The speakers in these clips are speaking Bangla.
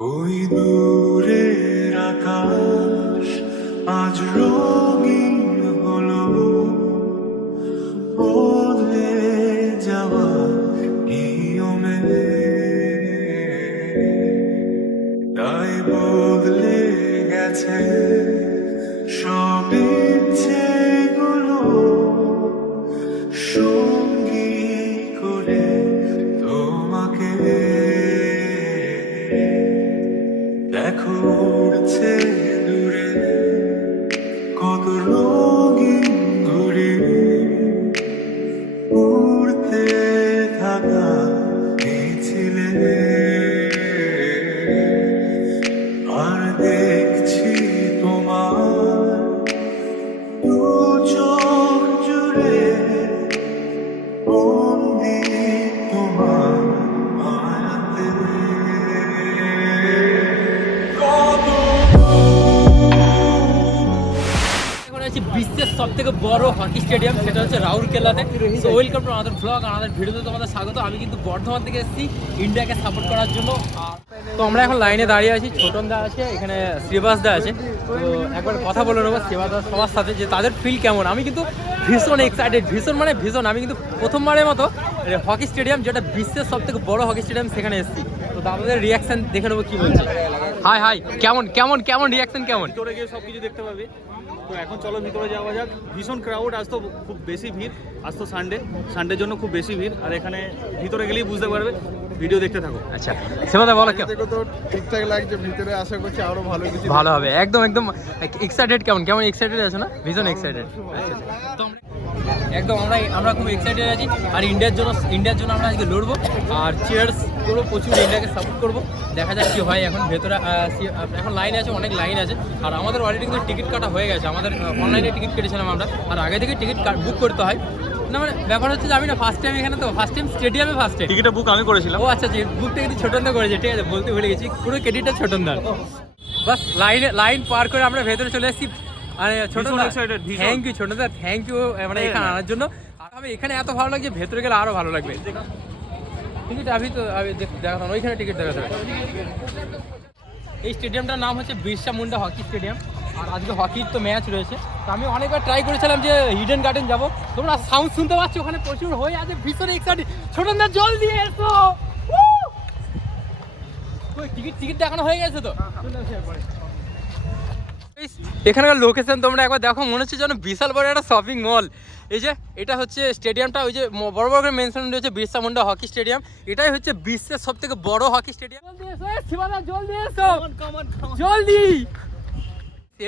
ওই দূরের আকাশ আজ রোজ বিশ্বের সব থেকে বড় হকি স্টেডিয়াম সেটা হচ্ছে রাউরকেলাতে। সো ওয়েলকাম টু আমাদের ব্লগ আমাদের ভিডিওতে তোমাদের স্বাগত। আমি কিন্তু বর্ধমান থেকে এসেছি ইন্ডিয়াকে সাপোর্ট করার জন্য। তো আমরা এখন লাইনে দাঁড়িয়ে আছি, ছোটন দা আছে, এখানে শ্রীবাস দা আছে। তো একবার কথা বলে নেব শ্রীবাস দা সবার সাথে যে তাদের ফিল কেমন। আমি কিন্তু ভীষণ এক্সাইটেড ভীষণ মানে ভীষণ। আমি কিন্তু প্রথমবারের মতো হকি স্টেডিয়াম যেটা বিশ্বের সব থেকে বড় হকি স্টেডিয়াম সেখানে এসেছি। তো তাদের রিয়াকশন দেখে নেব কি বলছে। হাই হাই কেমন কেমন কেমন রিয়াকশন কেমন? ভিতরে গিয়ে সব কিছু দেখতে পাবি। তো এখন চলো ভিতরে যাওয়া যাক। ভীষণ ক্রাউড আজ তো খুব বেশি ভিড়। আজ তো সানডে সানডের জন্য খুব বেশি ভিড়। আর এখানে ভিতরে গেলেই বুঝতে পারবে। ভিডিও দেখতে থাকো। আচ্ছা। সেবাদা বলো কেমন? দেখো তো ঠিকঠাক লাগছে ভিতরে আশা করছি আরও ভালো কিছু ভালো হবে। একদম একদম। এক্সাইটেড কেমন? কেমন এক্সাইটেড আছো না? ভীষণ এক্সাইটেড আচ্ছা। একদম আমরা আমরা খুব এক্সাইটেড আছি। আর ইন্ডিয়ার জন্য ইন্ডিয়ার জন্য আমরা আজকে লড়বো। আর চিয়ার্স করব প্রচুর ইন্ডিয়াকে সাপোর্ট করব। দেখা যাক কি হয় এখন ভেতরে এখন লাইন আছে অনেক লাইন আছে। আর আমাদের অলরেডি কিন্তু টিকিট কাটা হয়ে গেছে। আমাদের অনলাইনে টিকিট কেটেছিলাম আমরা। আর আগে থেকে টিকিট বুক করতে হয়। না মানে ব্যাপার হচ্ছে যে আমি না ফার্স্ট টাইম এখানে তো ফার্স্ট টাইম স্টেডিয়ামে ফার্স্ট টাইম টিকিটটা বুক আমি করেছিলাম। ও আচ্ছা যে বুকটা কিন্তু ছোটনদা করেছে ঠিক আছে বলতে ভুলে গেছি। পুরো ক্রেডিটটা ছোটনদার। বাস লাইনে লাইন পার করে আমরা ভেতরে চলে এসেছি। মানে ভীষণ থ্যাংক ইউ ছোটদা থ্যাংক ইউ মানে এখানে আনার জন্য। আর আমি এখানে এত ভালো লাগছে ভেতরে গেলে আরও ভালো লাগবে। টিকিট আমি তো আমি দেখাতাম ওইখানে টিকিট দেখাতে এই স্টেডিয়ামটার নাম হচ্ছে বিরসা মুন্ডা হকি স্টেডিয়াম আর আজকে হকির তো ম্যাচ রয়েছে। তো আমি অনেকবার ট্রাই করেছিলাম যে হিডেন গার্ডেন যাব। তোমরা সাউন্ড শুনতে পাচ্ছ ওখানে প্রচুর হয়ে আছে ভীষণ এক্সাইটেড ছোটন জল দিয়ে এসো! টিকিট টিকিট দেখানো হয়ে গেছে তো। এখানকার লোকেশন তোমরা একবার দেখো মনে হচ্ছে যেন বিশাল বড় একটা শপিং মল এই যে এটা হচ্ছে স্টেডিয়ামটা ওই যে বড় বড় করে মেনশন রয়েছে বিরসা মুন্ডা হকি স্টেডিয়াম এটাই হচ্ছে বিশ্বের সব থেকে বড় হকি স্টেডিয়াম জলদি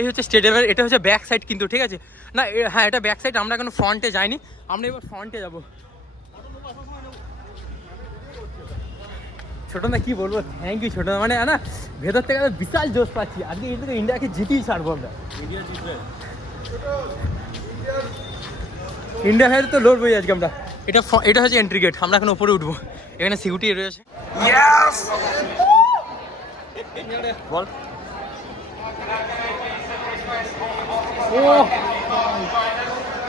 এই হচ্ছে স্টেডিয়ামের এটা হচ্ছে ব্যাক সাইড কিন্তু ঠিক আছে? না হ্যাঁ এটা ব্যাক সাইড আমরা এখন ফ্রন্টে যাইনি। আমরা এবার ফ্রন্টে যাব। ছোটদা কি বলব? থ্যাংক ইউ ছোটদা মানে না ভেতর থেকে একটা বিশাল জোশ পাচ্ছি। আজকে এটা থেকে ইন্ডিয়াকে জিতেই ছাড়বো আমরা। ইন্ডিয়া হয়ে তো লড়বোই আজকে আমরা। এটা ফ- এটা হচ্ছে এন্ট্রি গেট আমরা এখন উপরে উঠবো। এখানে সিকিউরিটি রয়েছে। বল। ও!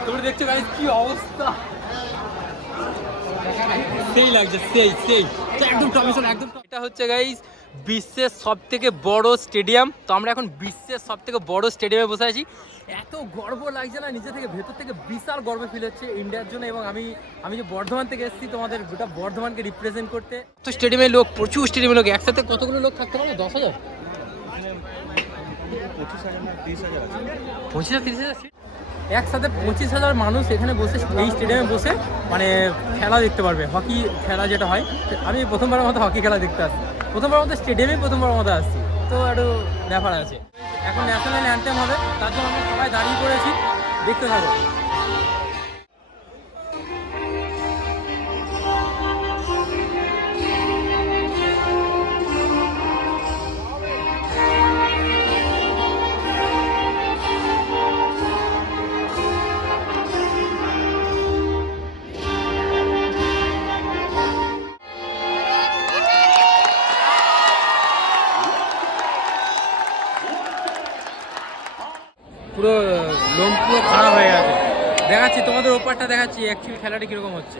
তোমরা দেখছ গাইস কি অবস্থা? সেই লাগছে সেই সেই। একদম একদম এটা হচ্ছে গাইস বিশ্বের সব থেকে বড় স্টেডিয়াম তো আমরা এখন বিশ্বের সব থেকে বড় স্টেডিয়ামে বসে আছি। এত গর্ব লাগছে না, নিজে থেকে ভেতর থেকে বিশাল গর্ব ফিল হচ্ছে ইন্ডিয়ার জন্য এবং আমি আমি যে বর্ধমান থেকে এসেছি, তোমাদের গোটা বর্ধমানকে রিপ্রেজেন্ট করতে। তো স্টেডিয়ামে লোক, প্রচুর স্টেডিয়ামে লোক, একসাথে কতগুলো লোক থাকতে পারে? দশ হাজার? পঁচিশ হাজার, তিরিশ হাজার পঁচিশ হাজার, তিরিশ হাজার একসাথে পঁচিশ হাজার মানুষ এখানে বসে এই স্টেডিয়ামে বসে মানে খেলা দেখতে পারবে হকি খেলা যেটা হয়। আমি প্রথমবারের মতো হকি খেলা দেখতে আসছি। প্রথমবার মতো স্টেডিয়ামে প্রথমবার মতো আসছি। তো একটু ব্যাপার আছে। এখন ন্যাশনাল অ্যান্থেম হবে, তার জন্য আমরা সবাই দাঁড়িয়ে পড়েছি। দেখতে থাকো। তোমাদের ওপারটা দেখাচ্ছি অ্যাকচুয়ালি খেলাটা কীরকম হচ্ছে।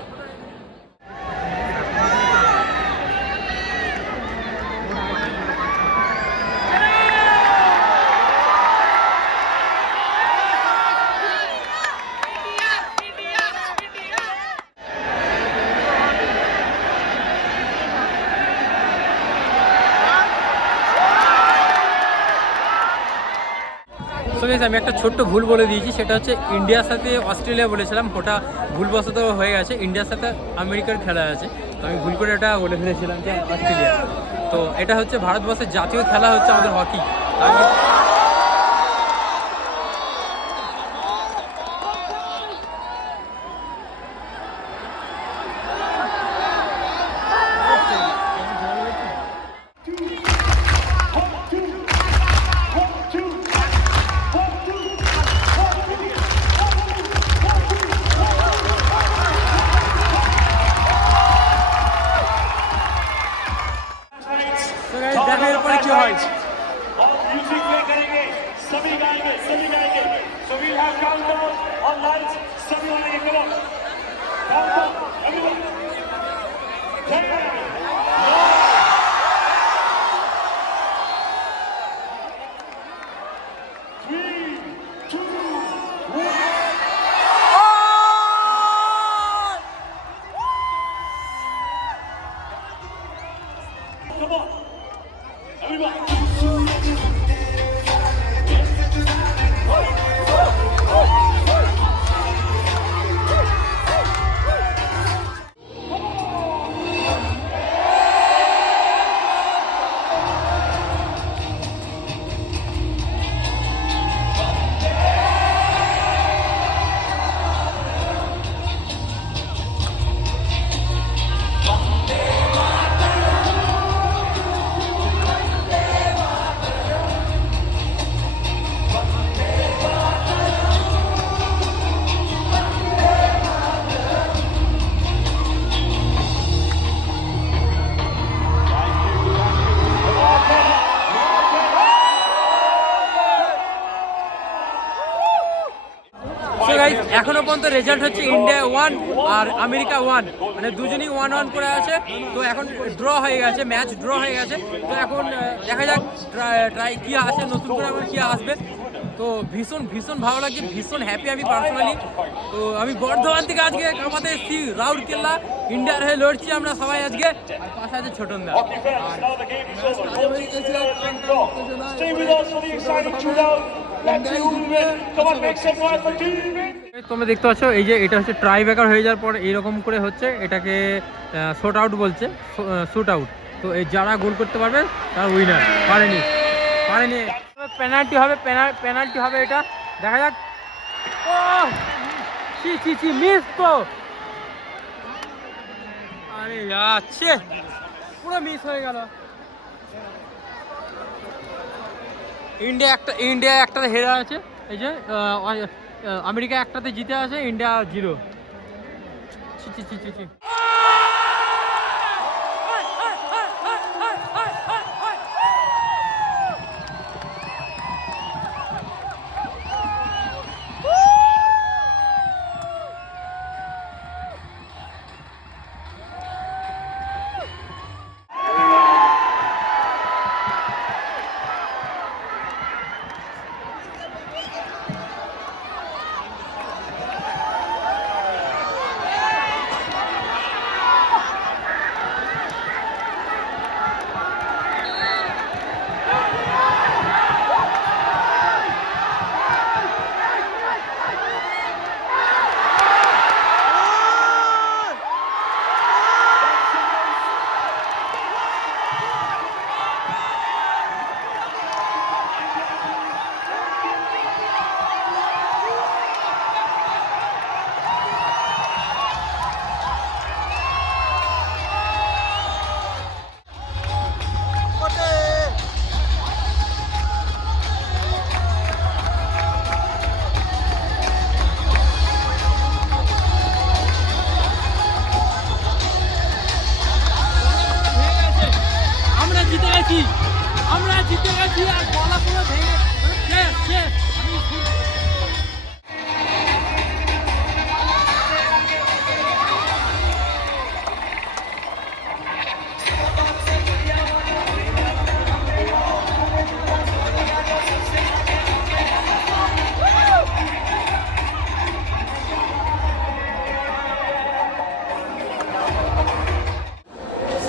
Guys, আমি একটা ছোট্ট ভুল বলে দিয়েছি সেটা হচ্ছে ইন্ডিয়ার সাথে অস্ট্রেলিয়া বলেছিলাম ওটা ভুলবশত হয়ে গেছে ইন্ডিয়ার সাথে আমেরিকার খেলা আছে তো আমি ভুল করে এটা বলে ফেলেছিলাম যে অস্ট্রেলিয়া। তো এটা হচ্ছে ভারতবর্ষের জাতীয় খেলা হচ্ছে আমাদের হকি। সো গাইস এখনও পর্যন্ত রেজাল্ট হচ্ছে ইন্ডিয়া ওয়ান আর আমেরিকা ওয়ান মানে দুজনই ওয়ান ওয়ান করে আছে। তো এখন ড্র হয়ে গেছে ম্যাচ ড্র হয়ে গেছে। তো এখন দেখা যাক ট্রাই কি আসে নতুন করে আবার কি আসবে। তো ভীষণ ভীষণ ভালো লাগছে ভীষণ হ্যাপি আমি পার্সোনালি তো আমি বর্ধমান থেকে আজকে কামাতে এসেছি রাউরকেল্লা। ইন্ডিয়ার হয়ে লড়ছি আমরা সবাই আজকে। আর পাশে আছে is over. Stay with us for the exciting shootout. তোমরা দেখতে পাচ্ছ এই যে এটা হচ্ছে ট্রাই ব্যাকার হয়ে যাওয়ার পর এইরকম করে হচ্ছে, এটাকে শর্ট আউট বলছে শুট আউট তো এই যারা গোল করতে পারবে, তারা উইনার পারেনি। পারেনি। পেনাল্টি হবে পেনাল্টি হবে এটা। দেখা যাক। ও চি চি চি মিস তো। আরে যাচ্ছে পুরো মিস হয়ে গেল। ইন্ডিয়া একটা, ইন্ডিয়া একটাতে হেরে আছে। এই যে আমেরিকা একটাতে জিতে আছে, ইন্ডিয়া জিরো। ছি ছি ছি ছি।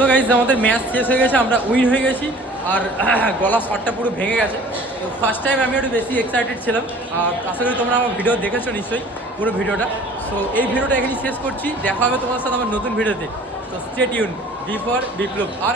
সো গাইজ আমাদের ম্যাচ শেষ হয়ে গেছে, আমরা উইন হয়ে গেছি। আর গলা শটটা পুরো ভেঙে গেছে। তো ফার্স্ট টাইম আমি একটু বেশি এক্সাইটেড ছিলাম। আর আশা করি তোমরা আমার ভিডিও দেখেছ নিশ্চয়ই, পুরো ভিডিওটা। সো এই ভিডিওটা এখানেই শেষ করছি। দেখা হবে তোমার সাথে আমার নতুন ভিডিওতে। তো স্টেট ইউন বিফর বিপ্লব আর